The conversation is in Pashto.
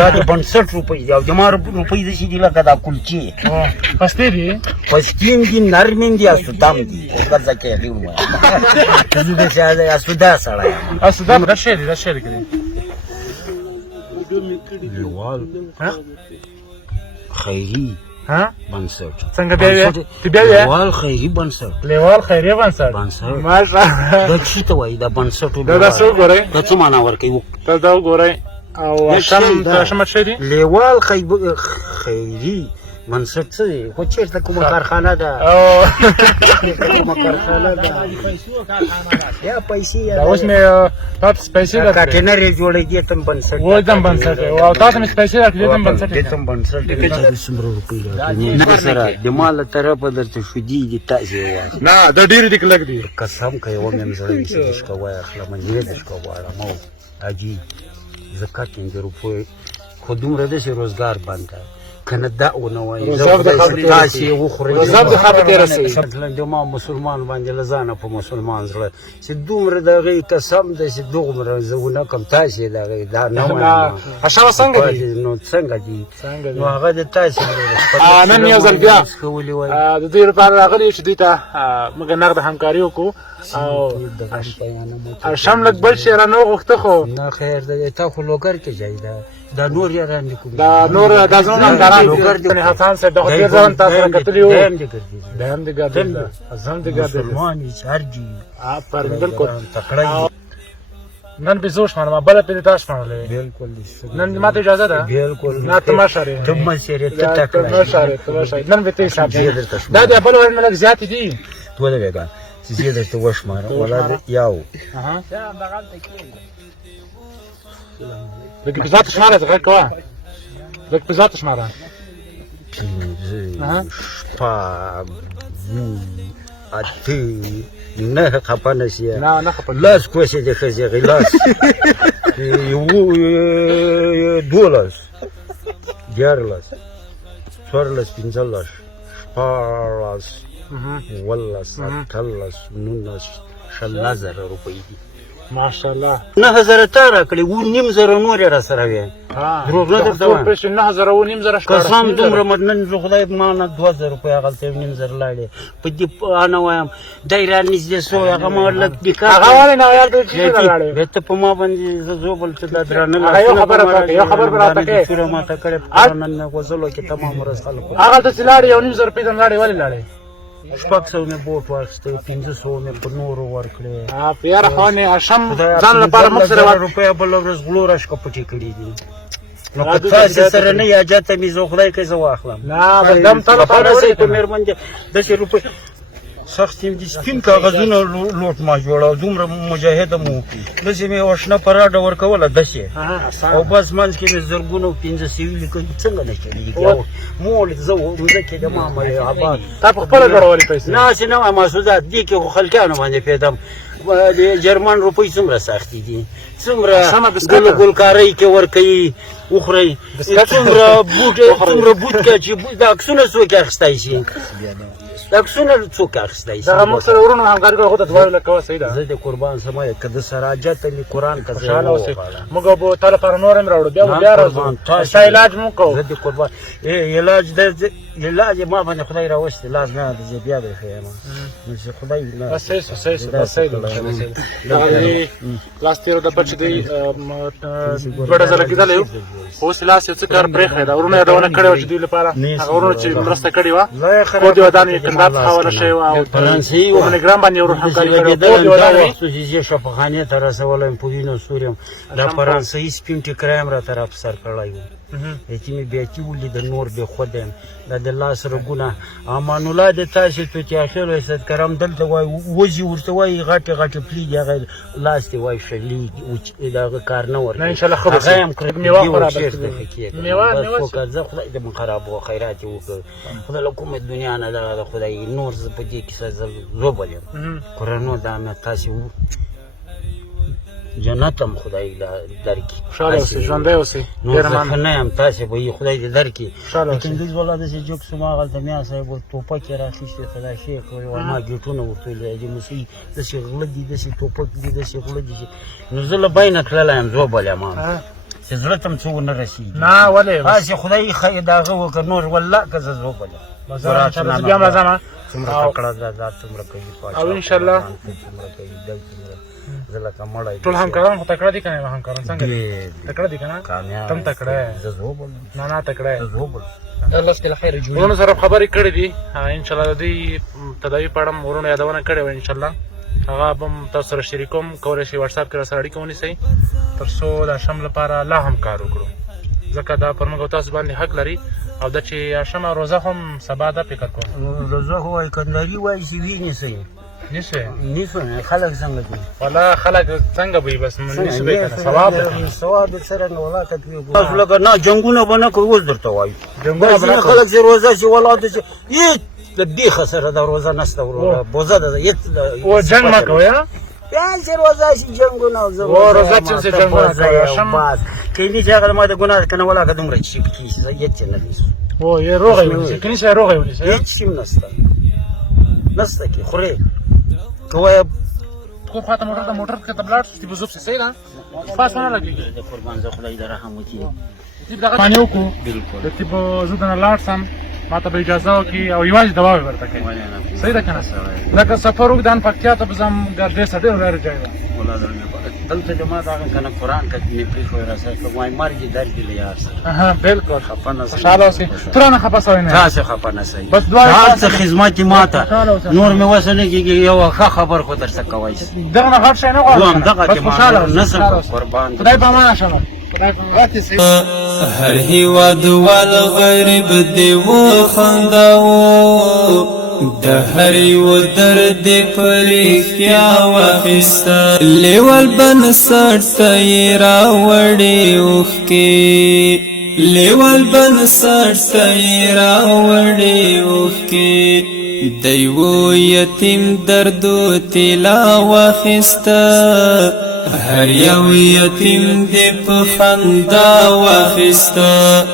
دا د 62 روپۍ دي او زما روپۍ داسې دي لکه دا کلچې پستې دي پسکین دي نرمین دي اسودام دي ګرځه کې دي زه داسې اسوده سړی یم اسوده دا شعر دا شعر کوي لیوال خیري ها بنسټ څنګه بیا ته بیا لیوال خیري بنسټ لیوال خیري بنسټ ماشاءالله دا څه ته وایي دا بنسټ دا څه ګورئ دا څه معنا ورکوي دا وګورئ او شم څه دي لیوال خیري بنسټ څه دی خو چېرته کومه کارخانه ده کومه کارخانه ده یا پیسې اوس مې تاسو پیسې راکړې کانټینر یې جوړې دي تم بنسټ و دم بنسټ او تاسو مې پیسې راکړې دم بنسټ دم بنسټ د څومره روپۍ راکړې نه سره د مال طرفه درته شودي دي تاسو وایي نه دا ډېر دي کلک دي قسم کوي و مې زړه دې شکه وای اخلا منځ دې شکه واړه مو اجي زکات دې روپۍ خو دومره د روزګار باندې کنه دا ونه وایي تاسې وخورئ د ما مسلمان باندې له ځانه په مسلمان زړه چې دومره د هغې قسم دی چې دومره زه ونه کړم تاسې د هغې دا نه وایم اشهغه څنګه دي نو څنګه دي نو هغه د تاسې نن یو ځل بیا د دې لپاره راغلي چې دوی ته موږ نغد همکاري وکړو او شم لږ بل شی رانه غوښته خو نه خیر دی تا خو لوګر کې ځای دا نور یې وړاندې کوم دا نور دا زموږ همکاران دي حسن صاحب دغه تېر ځوان تاسو سره کتلي وو دیم دې ګرځېدل ازم دې ګرځېدل مسلمان یې چارجي آفرین بالکل تکړه نن به زه شمارم بله پې دې تا شمارلی بالکل نن ما ته اجازه ده بالکل نه ته مه شارې ته مه شارې ته تکړه نن به ته حساب دا د بل ور نه لږ زیاتې دي ودرېږه چې زه درته وشمارم ولا یو لږ په ذات شماره غږ کوه لږ په ذات شماره پنځه شپږ اته نه خفه نه شي نه خفه لاس کوشې د ښځې غلاس 12 14 15 16 ولس 18 19 شل زره روپۍ دي ماشاءالله 9000 تا راکړې و نیم زره نور یې را سره وې دروغ نه درته وایم 9000 و نیم زره قسم دومره مدنن زه خدای ما نه 2000 روپۍ هغلته نیم زره لاړې په دې انا وایم دی را نږدې سو هغه ما لږ بیکار هغه ولې نه یار ته لاړې ته په ما باندې زه زوبل ته دا درانه یو خبر راته کې سوره ما ته کړې نن غوزلو کې تمام ورځ خلکو هغه ته لاړې یو نیم زره روپۍ ته لاړې ولې لاړې 600 مې بوټ واخیستی 500 مې په نورو ورکړې یاره خوانې اشم ځان لپاره موږ سره روپۍ بله ورځ غلو راشکه پټې کړي دي نو که تاسې سره نه یا جاته مې زه خدای که زه واخلم نه دم ته لپاره رسئ په مېرمن دې داسې روپۍ سخت دي سپین کاغذونه لوټ ما جوړه دومره مجاهده مو داسې مې یوه شنه پراډه ورکوله داسې او بس منځ کې مې زرګونه 1500 لیکلي څنګه نه چلېږي مو ولې زه مځکې د ما عمل آباد تا په خپله ګرولې پیسې نه چې نه وایم مسعودات دې کې خو خلکیانو باندې پیدم د جرمن روپۍ څومره سختې دي څومره ګلکارۍ کې ورکوي وخورئ څومره بوټ کې چې دا عکسونه څوک اخیستی شي دا عکسونه څوک اخیستی شي دغه موږ سره ورونه همکاري کوو خو ته دواړو لږ کوه صحیح ده زه د قربان سمه که د سراجت علي قرآن که خوشحاله اوسئ موږ به تا لپاره نور هم راوړو بیا راځو ستا علاج مو کوو زه د قربان علاج ما باندې خدای راوستې لاس نه د زه بیا به ښیم چې خدای بس صحیح ده لاس تېره ډبه چې دی 2000 کېدلی و اوس لاس یو څه کار پرېښی ده ورونه یادونه کړې وه چې دوی لپاره هغه ورونه چې مرسته کړې وه کور دې ودان یې کندهار څخه حواله شوې وه او په منیګرام باندې ورو همکاري کړې وه کور دې ودان وي زه شفاخانې ته رسولی یم په وینو سور یم دا فرانسوي سپین ټیکری هم راته راپسر کړی و چې مې بیا چې ولید نور بې خوده یم دا د لاس رګونه امان الله دې تاسې توتي اخر وایي کرم دلته وایي وځي ورته وایي غټې غټې پلي دي هغه لاس دې وایي شلیږي د هغه کار نه ورکوي هغه هم زه خدای دې مو خراب و خیرات یې وکړ خدای له کومې دنیا نه دغه د خدای نور زه په دې کیسه زه زوبل یم قرآنو دا مې تاسې جنت هم خدای درکړي خوشحاله اوسئ ژوندی اوسئ نور زه ښه نه یم تاسې به یې خدای دې درکړي لیکن دوی والا داسې جوک سوم هغلته میا صاحب ټوپک یې راخیستې تلاشي یې کړی وه ما ګېټونه ورته ویلي حاجي موسي داسې غله دي داسې ټوپک دي داسې غله دي چې نو زه له بینه تللی یم زوبل یم چې زړه ته م څه ونه رسېږي نه ولې هسې خدای ښه د هغه وکړه نور والله که زه زوبله زه بیا هم راځم څومره تکړه دا څومره کوي او انشاءالله څومره کوي دی څومره زه لکه مړی ټول همکاران خو تکړه دي که نه همکاران څنګه دي تکړه دي که نه کامیاب تم تکړه یې زه زوبل نه تکړه یې الله سپېله خیره جوړي ورونو سره خبرې کړې دي انشاءالله د دوی تداوي په اړه م ورونو یادونه کړې وه انشاءالله هغه به م تاسو سره شریکوم کولی شئ واټساپ کې راسره اړیکه ونیسئ تر څو د اشم لپاره لا هم کار وکړو ځکه دا پر موږ او تاسو باندې حق لري او دا چې اشم او روزه هم سبا ده فکر کوم روزه خو وایي کنداري وایي چې وي نیسئ نیسئ نیسو خلک څنګه کوي والله خلک څنګه به وي بس نیسو به یې که نه ثواب ده ثواب یې څرنګه والله که پرېږدو تاسو لکه نه جنګونه به نه کوي اوس درته وایو جنګونه به نه ځینې کوو. خلک چې روزه چې ولاده چې هېڅ د بیخه سره دا روزه نشته بوزه ده هېڅ او جنګ مه کوئ ها یا چې روزه شي جنګونه زه او روزه چې اوسې جنګونه کوي شم بس که یې نیسي هغه ما د ګناه که نه ولا که دومره چې کېږي زه هېڅ یې نه نیسو او یې روغه یې ونیسئ که نیسئ روغه یې ونیسئ هېڅ شي نشته نشته کې خورې که وایه کوم خواته موټر کې ته ولاړ شو چې به زوب صحیح ده پاس ونه لګېږي د قربان زه خدای د رحم وکړي دغه باندې وکړو د تیپ زه دنه لاړ سم ما ته به اجازه وکړي او یوازې دوا به ورته کوي صحیح ده که نه لکه سفر وکړم پکتیا ته به ځم ګردې څه ډېر لرې ځای ده دلته د ما دغه که نه قرآن که مې پرېښوی راسره که وایي مرګ یې درکړي له یار سره بلکل خفه نه شئ خوشحاله اوسئ ته رانه خفه سوی نه تاسې خفه نه شئ بس دعا هر څه خدمت یې ما ته نور مې وسه نه کېږي یوه ښه خبر خو در څه کوی شي دغه نه غټ شی نه غواړم همدغه بس خوشحاله اوسئ نسل قربان خدای په امان شمه خدای په امان هر هیواد وال غریب دی و خنداو د هر یو درد پرېښتیا واخیسته لیوال بنسټ ته یې راوړې اوښکې لیوال بنسټ ته یې راوړې اوښکې د یوه یتیم دردو طلا واخیسته هر یو یتیم دې په خندا واخیسته